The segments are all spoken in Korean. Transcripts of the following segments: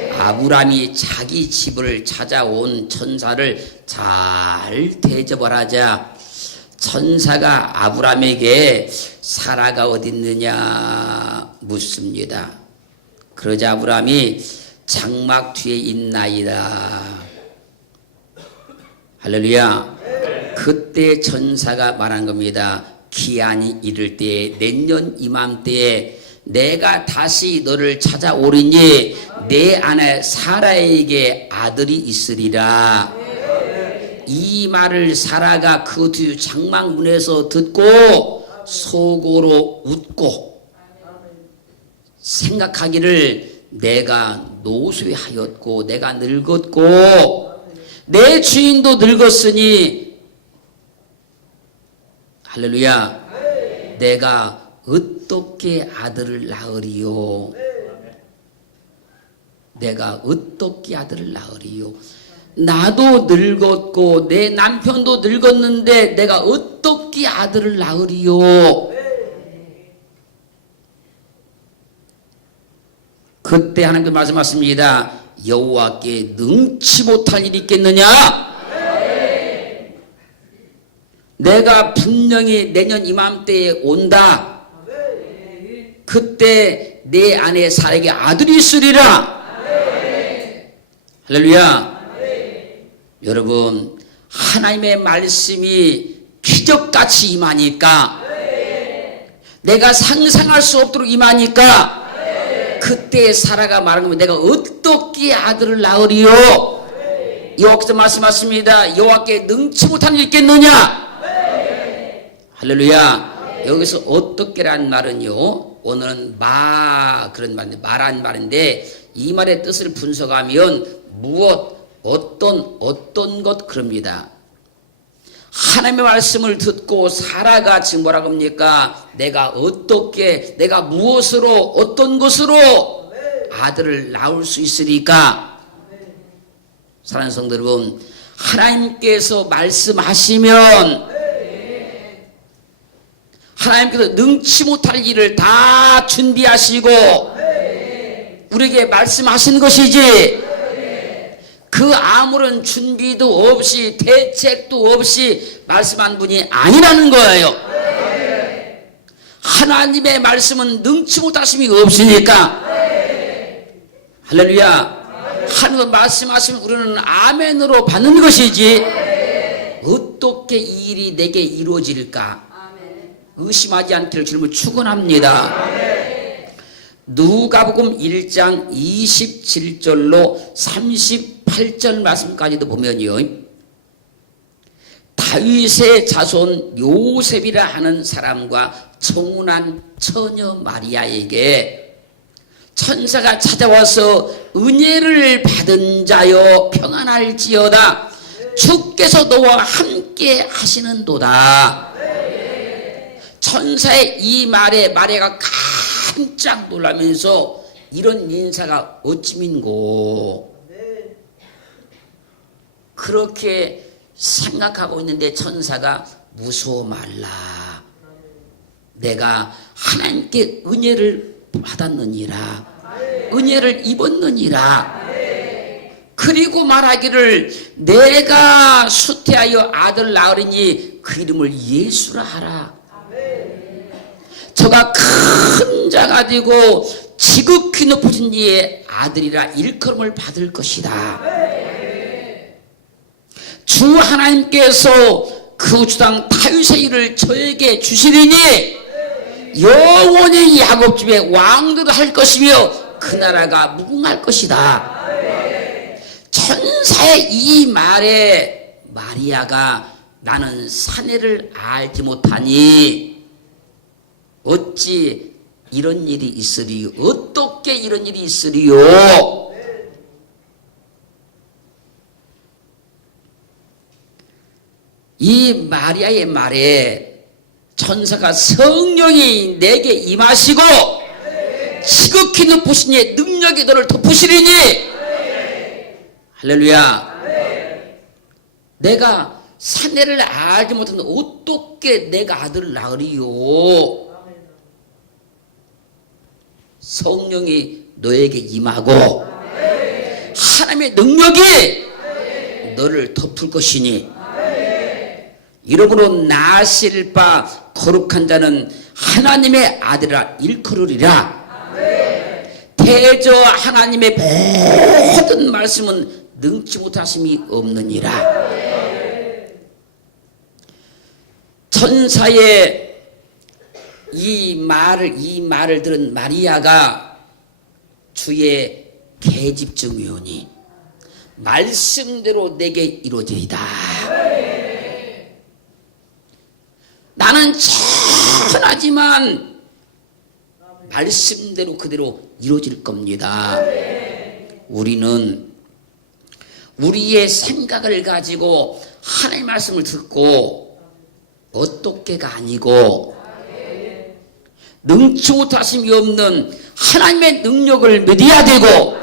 아브람이 자기 집을 찾아온 천사를 잘 대접을 하자 천사가 아브람에게 사라가 어디 있느냐 묻습니다. 그러자 아브람이 장막 뒤에 있나이다. 할렐루야. 그때 천사가 말한 겁니다. 기한이 이를 때 내년 이맘때에 내가 다시 너를 찾아오리니 내 아내 사라에게 아들이 있으리라. 이 말을 사라가 그 뒤 장막문에서 듣고 속으로 웃고 생각하기를 내가 노쇠하였고 내가 늙었고 내 주인도 늙었으니 할렐루야 내가 어떻게 아들을 낳으리요? 내가 어떻게 아들을 낳으리요? 나도 늙었고 내 남편도 늙었는데 내가 어떻게 아들을 낳으리요? 그때 하나님께서 말씀하십니다. 여호와께 능치 못할 일이 있겠느냐? 내가 분명히 내년 이맘때에 온다. 그때 내 아내 사라에게 아들이 있으리라. 할렐루야. 여러분 하나님의 말씀이 기적같이 임하니까 내가 상상할 수 없도록 임하니까 그때 사라가 말한 거면 내가 어떻게 아들을 낳으리요? 여호와께서 말씀하십니다. 여호와께 능치 못한 일이 있겠느냐? 할렐루야. 여기서 어떻게라는 말은요 오늘은 그런 말인데 말한 말인데 이 말의 뜻을 분석하면 무엇 어떤 것 그럽니다. 하나님의 말씀을 듣고 사라가 지금 뭐라고 합니까? 내가 어떻게 내가 무엇으로 어떤 것으로 아들을 낳을 수 있으리까? 사랑하는 성도 여러분 하나님께서 말씀하시면 하나님께서 능치 못할 일을 다 준비하시고 우리에게 말씀하신 것이지 그 아무런 준비도 없이 대책도 없이 말씀한 분이 아니라는 거예요. 하나님의 말씀은 능치 못하심이 없으니까 할렐루야. 하나님 말씀하시면 우리는 아멘으로 받는 것이지 어떻게 이 일이 내게 이루어질까 의심하지 않기를 주님을 축원합니다. 누가복음 1장 27절로 38절 말씀까지도 보면요 다윗의 자손 요셉이라 하는 사람과 청혼한 처녀 마리아에게 천사가 찾아와서 은혜를 받은 자여 평안할지어다 주께서 너와 함께 하시는도다. 천사의 이 말에 마리아가 깜짝 놀라면서 이런 인사가 어찌민고 그렇게 생각하고 있는데 천사가 무서워 말라. 내가 하나님께 은혜를 받았느니라. 은혜를 입었느니라. 그리고 말하기를 내가 수태하여 아들 낳으리니 그 이름을 예수라 하라. 저가 큰 자가 되고 지극히 높으신 이의 아들이라 일컬음을 받을 것이다. 주 하나님께서 그 주당 다윗의 일을 저에게 주시리니 영원히 야곱 집에 왕도를 할 것이며 그 나라가 무궁할 것이다. 천사의 이 말에 마리아가 나는 사내를 알지 못하니 어찌 이런 일이 있으리요? 어떻게 이런 일이 있으리요? 이 마리아의 말에 천사가 성령이 내게 임하시고 지극히 높으신 이의 능력이 너를 덮으시리니 할렐루야. 내가 사내를 알지 못하는데 어떻게 내가 아들을 낳으리요? 성령이 너에게 임하고 하나님의 능력이 너를 덮을 것이니 이러므로 나실 바 거룩한 자는 하나님의 아들이라 일컬으리라. 대저 하나님의 모든 말씀은 능치 못하심이 없느니라. 천사의 이 말을 들은 마리아가 주의 계집종이오니 말씀대로 내게 이루어지리다. 나는 천하지만 말씀대로 그대로 이루어질 겁니다. 우리는 우리의 생각을 가지고 하나님의 말씀을 듣고 어떻게가 아니고 능치 못하심이 없는 하나님의 능력을 믿어야 되고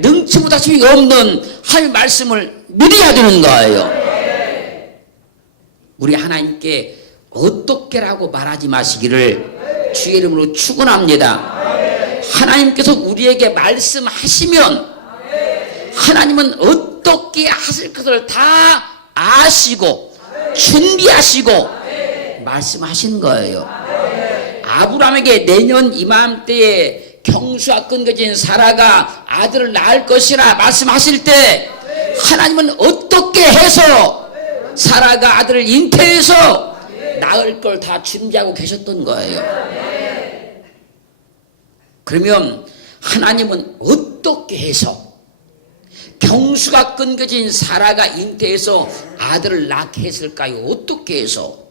능치 못하심이 없는 하나님의 말씀을 믿어야 되는 거예요. 우리 하나님께 어떻게라고 말하지 마시기를 주의 이름으로 축원합니다. 하나님께서 우리에게 말씀하시면 하나님은 어떻게 하실 것을 다 아시고 준비하시고 말씀하신 거예요. 아브라함에게 내년 이맘때에 경수가 끊겨진 사라가 아들을 낳을 것이라 말씀하실 때 하나님은 어떻게 해서 사라가 아들을 잉태해서 낳을 걸 다 준비하고 계셨던 거예요. 그러면 하나님은 어떻게 해서 경수가 끊겨진 사라가 잉태해서 아들을 낳게 했을까요? 어떻게 해서?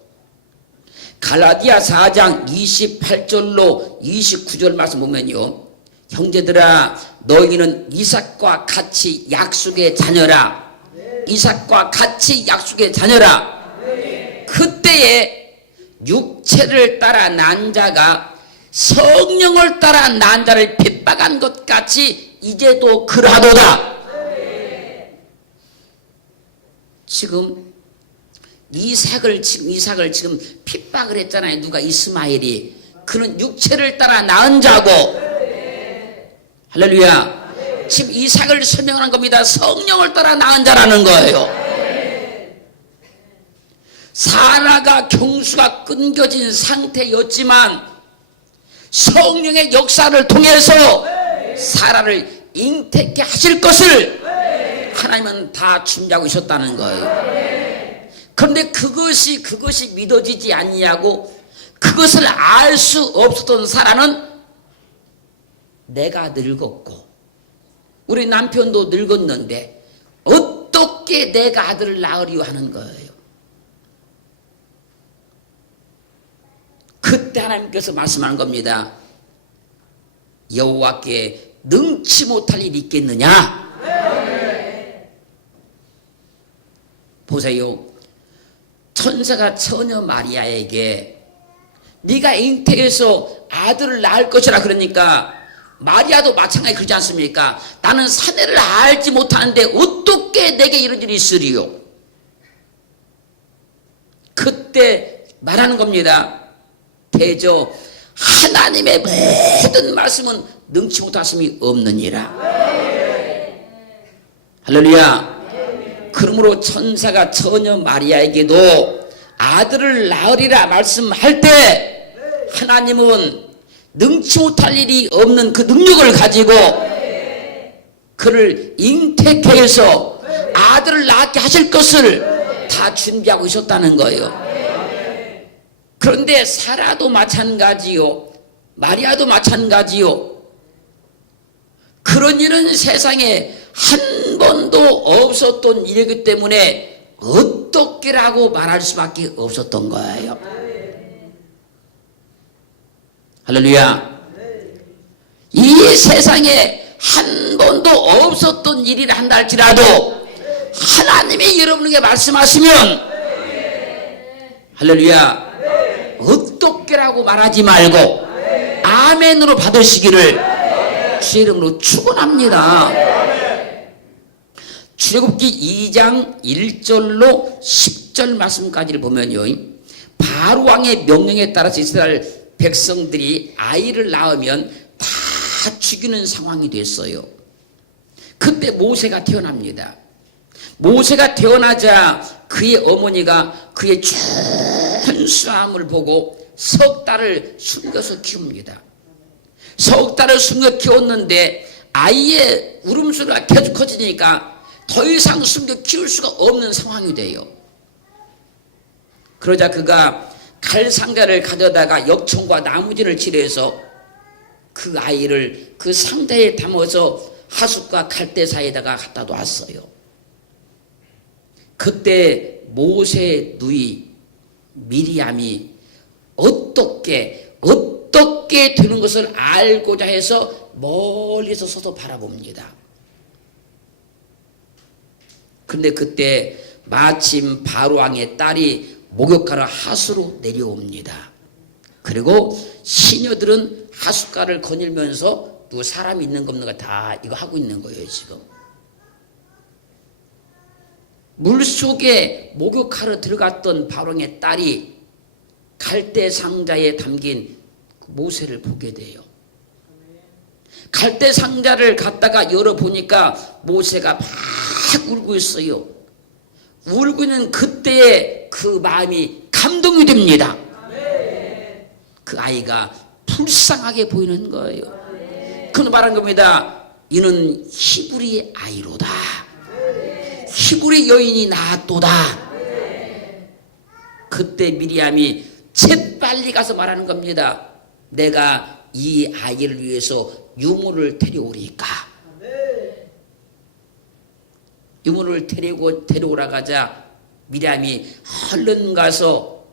갈라디아 4장 28절로 29절 말씀 보면요, 형제들아 너희는 이삭과 같이 약속의 자녀라. 이삭과 같이 약속의 자녀라. 그때에 육체를 따라 난 자가 성령을 따라 난 자를 핍박한 것 같이 이제도 그러하도다. 지금 이삭을 지금 핍박을 했잖아요. 누가? 이스마엘이. 그는 육체를 따라 낳은 자고. 할렐루야. 지금 이삭을 설명한 겁니다. 성령을 따라 낳은 자라는 거예요. 사라가 경수가 끊겨진 상태였지만 성령의 역사를 통해서 사라를 잉태케 하실 것을 하나님은 다 준비하고 있었다는 거예요. 그런데 그것이 믿어지지 아니하고 그것을 알 수 없었던 사라는 내가 늙었고 우리 남편도 늙었는데 어떻게 내가 아들을 낳으려 하는 거예요. 그때 하나님께서 말씀하는 겁니다. 여호와께 능치 못할 일이 있겠느냐? 보세요. 천사가 처녀 마리아에게 네가 잉태해서 아들을 낳을 것이라 그러니까 마리아도 마찬가지 그러지 않습니까? 나는 사내를 알지 못하는데 어떻게 내게 이런 일이 있으리요? 그때 말하는 겁니다. 대저 하나님의 모든 말씀은 능치 못하심이 없느니라. 할렐루야. 그러므로 천사가 처녀 마리아에게도 아들을 낳으리라 말씀할 때 하나님은 능치 못할 일이 없는 그 능력을 가지고 그를 잉태케 해서 아들을 낳게 하실 것을 다 준비하고 있었다는 거예요. 그런데 사라도 마찬가지요, 마리아도 마찬가지요. 그런 일은 세상에 한 번도 없었던 일이기 때문에 어떻게라고 말할 수밖에 없었던 거예요. 할렐루야. 이 세상에 한 번도 없었던 일이라 한다 할지라도 하나님이 여러분에게 말씀하시면 할렐루야, 어떻게라고 말하지 말고 아멘으로 받으시기를 주의 이름으로 축원합니다. 출애굽기 2장 1절로 10절 말씀까지를 보면요, 바로 왕의 명령에 따라서 이스라엘 백성들이 아이를 낳으면 다 죽이는 상황이 됐어요. 그때 모세가 태어납니다. 모세가 태어나자 그의 어머니가 그의 준수함을 보고 석 달을 숨겨서 키웁니다. 석 달을 숨겨 키웠는데 아이의 울음소리가 계속 커지니까 더 이상 숨겨 키울 수가 없는 상황이 돼요. 그러자 그가 칼상자를 가져다가 역청과 나무진을 칠해서 그 아이를 그 상자에 담아서 하숫과 갈대 사이에다가 갖다 놨어요. 그때 모세의 누이 미리암이 어떻게 되는 것을 알고자 해서 멀리서 서서 바라봅니다. 근데 그때 마침 바로왕의 딸이 목욕하러 하수로 내려옵니다. 그리고 시녀들은 하숫가를 거닐면서 누구 사람이 있는 거 없는 거 다 이거 하고 있는 거예요. 지금 물속에 목욕하러 들어갔던 바로왕의 딸이 갈대 상자에 담긴 모세를 보게 돼요. 갈대 상자를 갖다가 열어보니까 모세가 막 울고 있어요. 울고 있는 그때의 그 마음이 감동이 됩니다. 그 아이가 불쌍하게 보이는 거예요. 그는 말한 겁니다. 이는 히브리 아이로다. 히브리 여인이 낳았도다. 그때 미리암이 재빨리 가서 말하는 겁니다. 내가 이 아이를 위해서 유모를 데려오리까. 유모를 데려오라 가자 미리암이 얼른 가서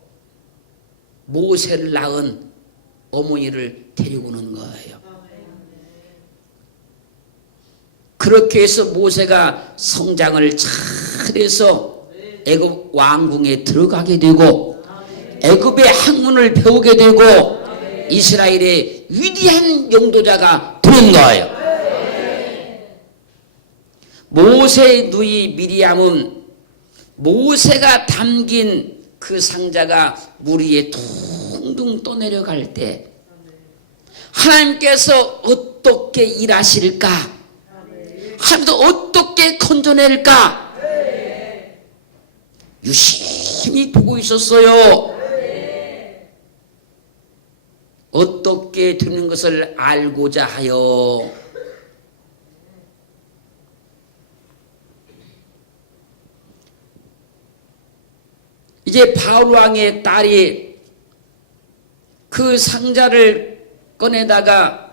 모세를 낳은 어머니를 데리고는 거예요. 그렇게 해서 모세가 성장을 잘해서 애굽 왕궁에 들어가게 되고 애굽의 학문을 배우게 되고 이스라엘의 위대한 영도자가 되는 거예요. 모세의 누이 미리암은 모세가 담긴 그 상자가 물 위에 둥둥 떠내려갈 때 하나님께서 어떻게 일하실까? 하나님도 어떻게 건져낼까? 유심히 보고 있었어요. 어떻게 되는 것을 알고자 하여 이제 바울왕의 딸이 그 상자를 꺼내다가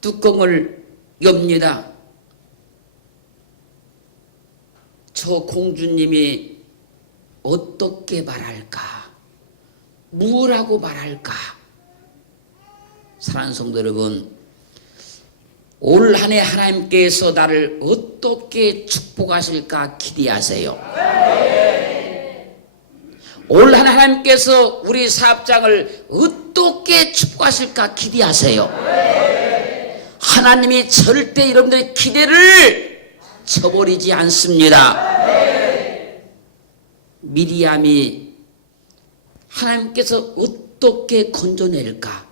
뚜껑을 엽니다. 저 공주님이 어떻게 말할까? 뭐라고 말할까? 사랑하는 성도 여러분, 올 한 해 하나님께서 나를 어떻게 축복하실까 기대하세요. 올 한 해 하나님께서 우리 사업장을 어떻게 축복하실까 기대하세요. 하나님이 절대 여러분들의 기대를 저버리지 않습니다. 미리암이 하나님께서 어떻게 건져낼까?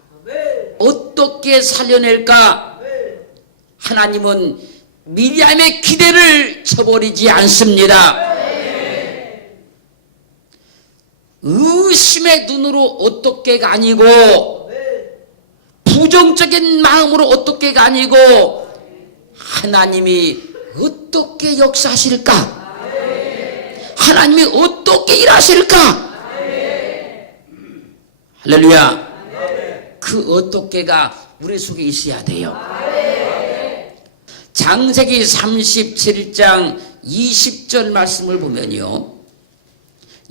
어떻게 살려낼까? 하나님은 미리암의 기대를 저버리지 않습니다. 의심의 눈으로 어떻게가 아니고 부정적인 마음으로 어떻게가 아니고 하나님이 어떻게 역사하실까? 하나님이 어떻게 일하실까? 할렐루야. 그 어떻게가 우리 속에 있어야 돼요. 창세기 37장 20절 말씀을 보면요,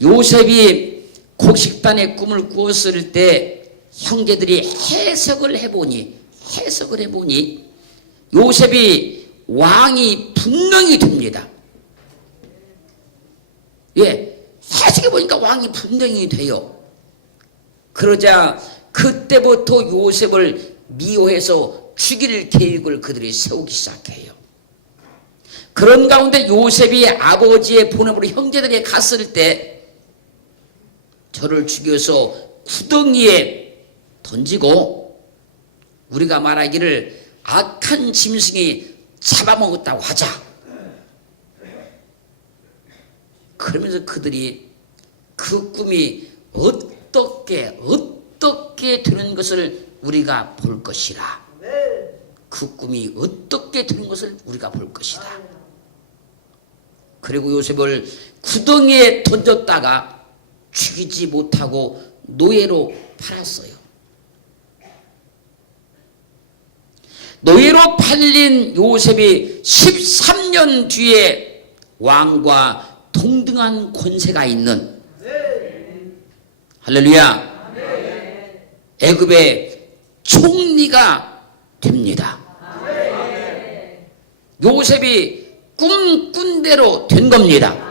요셉이 곡식단의 꿈을 꾸었을 때 형제들이 해석을 해보니 요셉이 왕이 분명히 됩니다. 해석해 보니까 왕이 분명히 돼요. 그러자 그때부터 요셉을 미워해서 죽일 계획을 그들이 세우기 시작해요. 그런 가운데 요셉이 아버지의 본업으로 형제들에게 갔을 때 저를 죽여서 구덩이에 던지고 우리가 말하기를 악한 짐승이 잡아먹었다고 하자. 그러면서 그들이 그 꿈이 어떻게 되는 것을 우리가 볼 것이라. 그 꿈이 어떻게 되는 것을 우리가 볼 것이다. 그리고 요셉을 구덩이에 던졌다가 죽이지 못하고 노예로 팔았어요. 노예로 팔린 요셉이 13년 뒤에 왕과 동등한 권세가 있는, 할렐루야, 애굽의 총리가 됩니다. 요셉이 꿈꾼 대로 된 겁니다.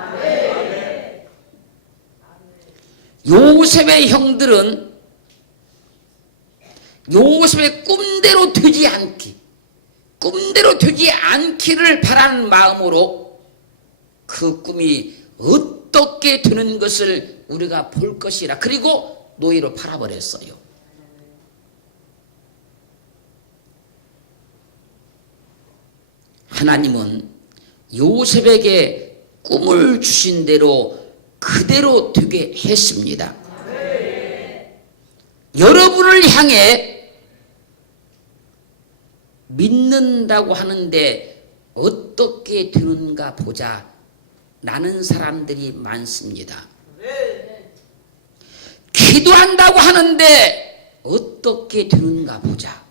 요셉의 형들은 요셉의 꿈대로 되지 않기를 바라는 마음으로 그 꿈이 어떻게 되는 것을 우리가 볼 것이라. 그리고 노예로 팔아버렸어요. 하나님은 요셉에게 꿈을 주신 대로 그대로 되게 했습니다. 여러분을 향해 믿는다고 하는데 어떻게 되는가 보자 라는 사람들이 많습니다. 기도한다고 하는데 어떻게 되는가 보자.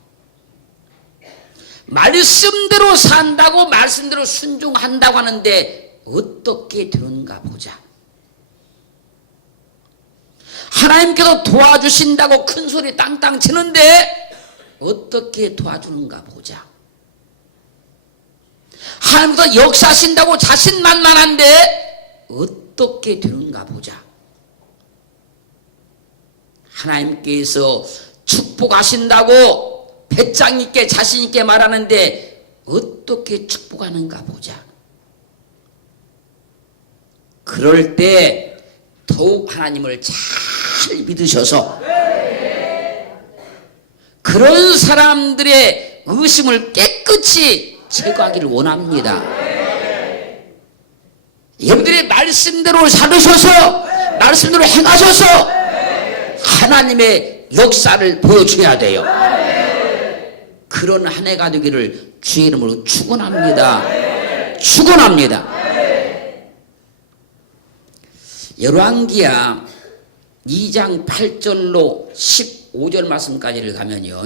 말씀대로 산다고, 말씀대로 순종한다고 하는데 어떻게 되는가 보자. 하나님께서 도와주신다고 큰 소리 땅땅 치는데 어떻게 도와주는가 보자. 하나님께서 역사하신다고 자신만만한데 어떻게 되는가 보자. 하나님께서 축복하신다고 배짱 있게 자신 있게 말하는데 어떻게 축복하는가 보자. 그럴 때 더욱 하나님을 잘 믿으셔서 그런 사람들의 의심을 깨끗이 제거하기를 원합니다. 여러분들이 말씀대로 살으셔서 말씀대로 행하셔서 하나님의 역사를 보여줘야 돼요. 그런 한 해가 되기를 주의 이름으로 축원합니다. 축원합니다. 열왕기야 2장 8절로 15절 말씀까지를 가면요,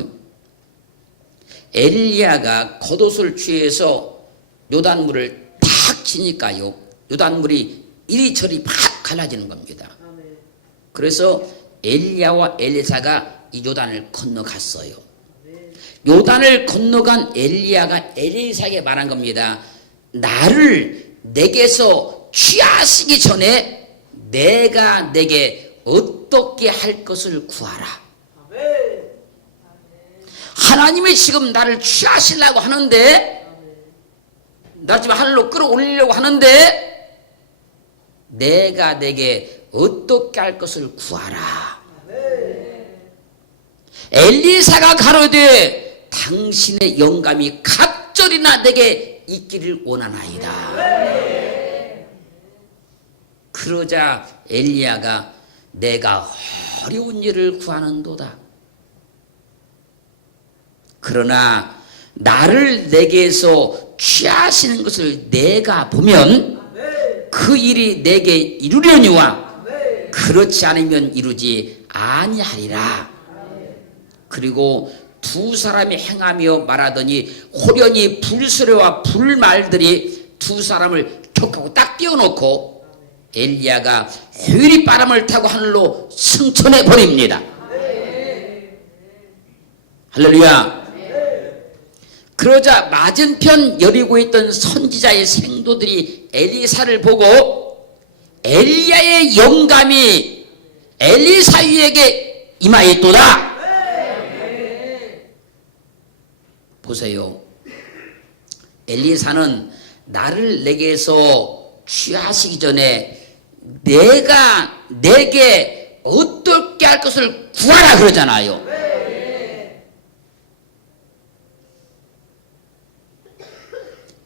엘리야가 겉옷을 취해서 요단물을 탁 치니까요, 요단물이 이리저리 팍 갈라지는 겁니다. 그래서 엘리야와 엘리사가 이 요단을 건너갔어요. 요단을 건너간 엘리야가 엘리사에게 말한 겁니다. 나를 내게서 취하시기 전에 내가 내게 어떻게 할 것을 구하라. 하나님이 지금 나를 취하시려고 하는데, 나 지금 하늘로 끌어올리려고 하는데 내가 내게 어떻게 할 것을 구하라. 엘리사가 가로되 당신의 영감이 갑절이나 내게 있기를 원하나이다. 그러자 엘리야가 내가 어려운 일을 구하는도다. 그러나 나를 내게서 취하시는 것을 내가 보면 그 일이 내게 이루려니와 그렇지 않으면 이루지 아니하리라. 그리고 두 사람이 행하며 말하더니 호련히 불수레와 불말들이 두 사람을 격하고 딱 띄워놓고 엘리야가 회오리 바람을 타고 하늘로 승천해 버립니다. 할렐루야. 그러자 맞은편 여리고에 있던 선지자의 생도들이 엘리사를 보고 엘리야의 영감이 엘리사 위에게 임하였도다. 보세요. 엘리사는 나를 내게서 취하시기 전에 내가 내게 어떻게 할 것을 구하라 그러잖아요.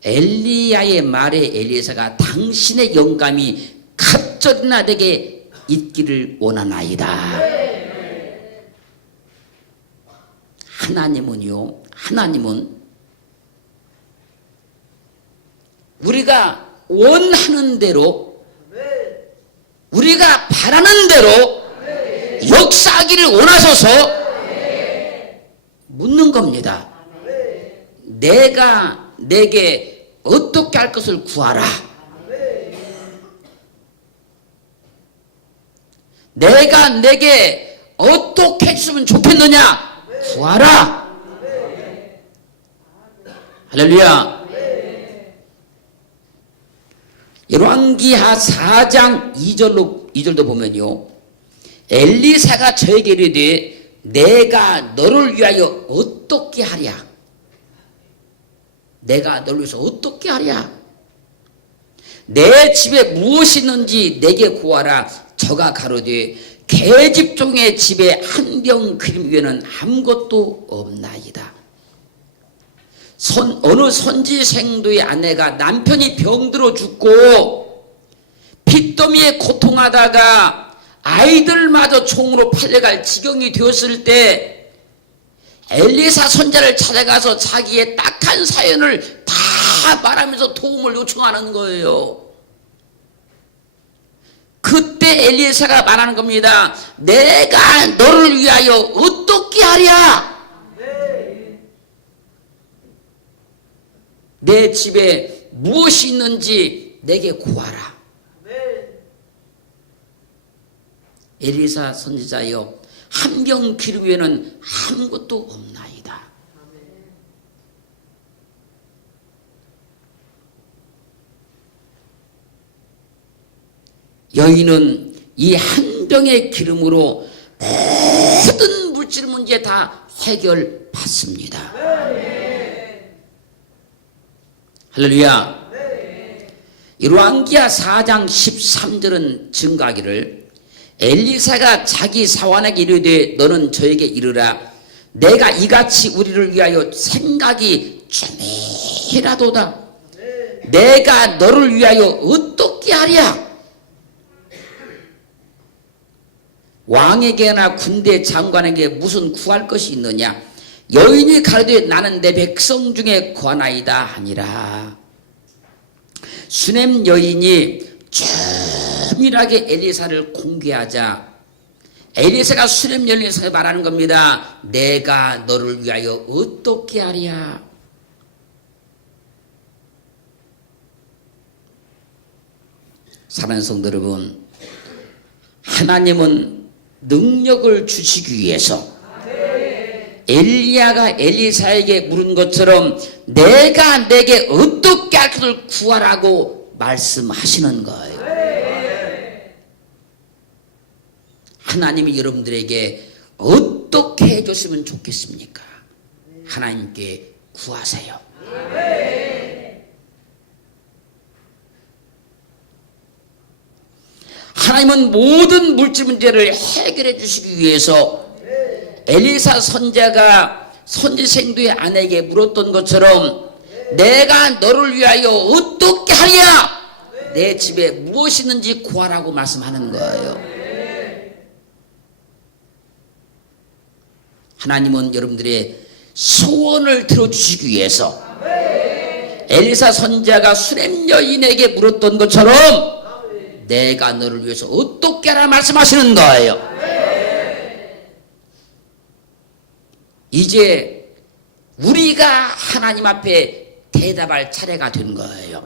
엘리야의 말에 엘리사가 당신의 영감이 갑절이나 내게 있기를 원하나이다. 하나님은 우리가 원하는 대로, 우리가 바라는 대로 역사하기를 원하셔서 묻는 겁니다. 내가 내게 어떻게 할 것을 구하라. 내가 내게 어떻게 해주면 좋겠느냐 구하라. 할렐루야. 열왕기하 4장 2절도 보면요, 엘리사가 저에게 이르되 내가 너를 위하여 어떻게 하랴. 내가 너를 위해서 어떻게 하랴. 내 집에 무엇이 있는지 내게 구하라. 저가 가로되 계집종의 집에 한 병 기름 위에는 아무것도 없나이다. 어느 선지생도의 아내가 남편이 병들어 죽고 핏더미에 고통하다가 아이들마저 총으로 팔려갈 지경이 되었을 때 엘리사 선자를 찾아가서 자기의 딱한 사연을 다 말하면서 도움을 요청하는 거예요. 그때 엘리사가 말하는 겁니다. 내가 너를 위하여 어떻게 하랴. 내 집에 무엇이 있는지 내게 구하라. 엘리사 선지자여, 한 병 기름 위에는 아무것도 없나이다. 여인은 이 한 병의 기름으로 모든 물질 문제 다 해결받습니다. 할렐루야. 열왕기하 4장 13절은 증가하기를 엘리사가 자기 사환에게 이르되 너는 저에게 이르라. 내가 이같이 우리를 위하여 생각이 좀이라도다. 내가 너를 위하여 어떻게 하랴. 왕에게나 군대 장관에게 무슨 구할 것이 있느냐. 여인이 가로되 나는 내 백성 중에 구하나이다 하니라. 수넴 여인이 조밀하게 엘리사를 공개하자 엘리사가 수넴 여인에게 말하는 겁니다. 내가 너를 위하여 어떻게 하랴. 사랑하는 성도 여러분, 하나님은 능력을 주시기 위해서 엘리야가 엘리사에게 물은 것처럼 내가 내게 어떻게 할 것을 구하라고 말씀하시는 거예요. 하나님이 여러분들에게 어떻게 해줬으면 좋겠습니까? 하나님께 구하세요. 하나님은 모든 물질 문제를 해결해 주시기 위해서 엘리사 선자가 선지생도의 아내에게 물었던 것처럼 내가 너를 위하여 어떻게 하랴. 내 집에 무엇이 있는지 구하라고 말씀하는 거예요. 하나님은 여러분들의 소원을 들어주시기 위해서 엘리사 선자가 수렘 여인에게 물었던 것처럼 내가 너를 위해서 어떻게 하라 말씀하시는 거예요. 이제 우리가 하나님 앞에 대답할 차례가 된 거예요.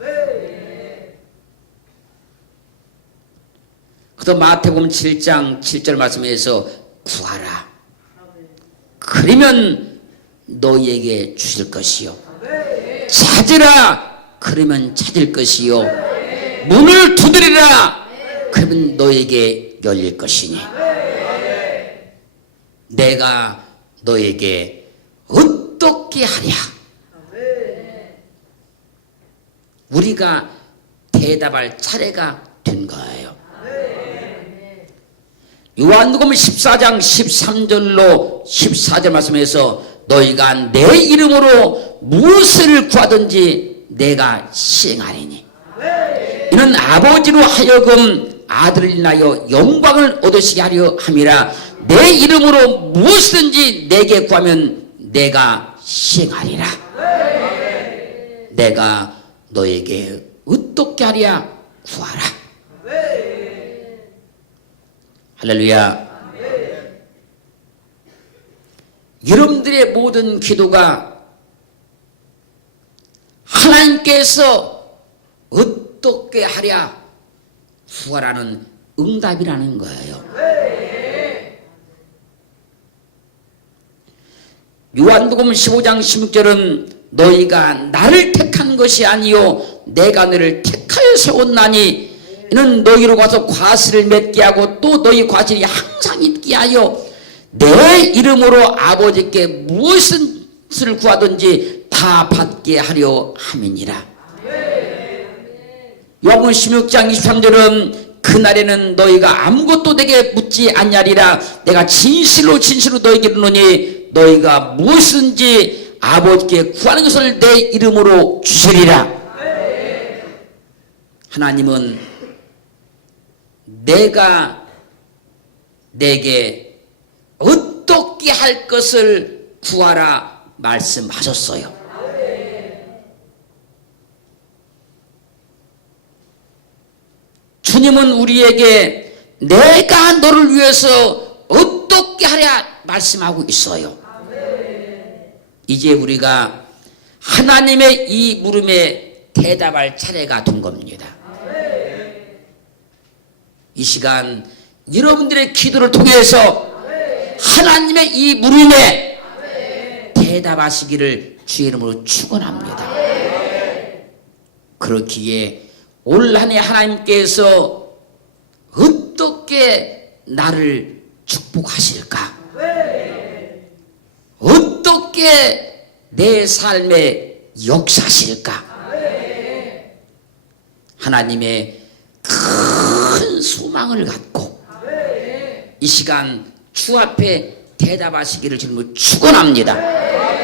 그래서 마태복음 7장 7절 말씀에서 구하라. 그러면 너희에게 주실 것이요. 찾으라. 그러면 찾을 것이요. 문을 두드리라. 그러면 너에게 열릴 것이니. 내가 너에게 어떻게 하랴. 우리가 대답할 차례가 된 거예요. 요한복음 14장 13절로 14절 말씀에서 너희가 내 이름으로 무엇을 구하든지 내가 시행하리니. 이는 아버지로 하여금 아들을 인하여 영광을 얻으시게 하려 함이라. 내 이름으로 무엇이든지 내게 구하면 내가 시행하리라. 내가 너에게 어떻게 하랴 구하라. 할렐루야. 여러분들의 모든 기도가 하나님께서 어떻게 하랴 구하라는 응답이라는 거예요. 요한복음 15장 16절은 너희가 나를 택한 것이 아니요 내가 너를 택하여 세웠나니 이는 너희로 가서 과실을 맺게 하고 또 너희 과실이 항상 있게 하여 내 이름으로 아버지께 무엇을 구하든지 다 받게 하려 함이니라. 요한복음 16장 23절은 그날에는 너희가 아무것도 내게 묻지 않냐리라. 내가 진실로 진실로 너희에게 이르노니 너희가 무엇이든지 아버지께 구하는 것을 내 이름으로 주시리라. 하나님은 내가 내게 어떻게 할 것을 구하라 말씀하셨어요. 주님은 우리에게 내가 너를 위해서 어떻게 하랴 말씀하고 있어요. 이제 우리가 하나님의 이 물음에 대답할 차례가 된 겁니다. 이 시간 여러분들의 기도를 통해서 하나님의 이 물음에 대답하시기를 주의 이름으로 축원합니다. 그렇기에 올 한 해 하나님께서 어떻게 나를 축복하실까? 어떻게 내 삶에 역사하실까? 하나님의 큰 소망을 갖고 이 시간 주 앞에 대답하시기를 주님을 축원합니다.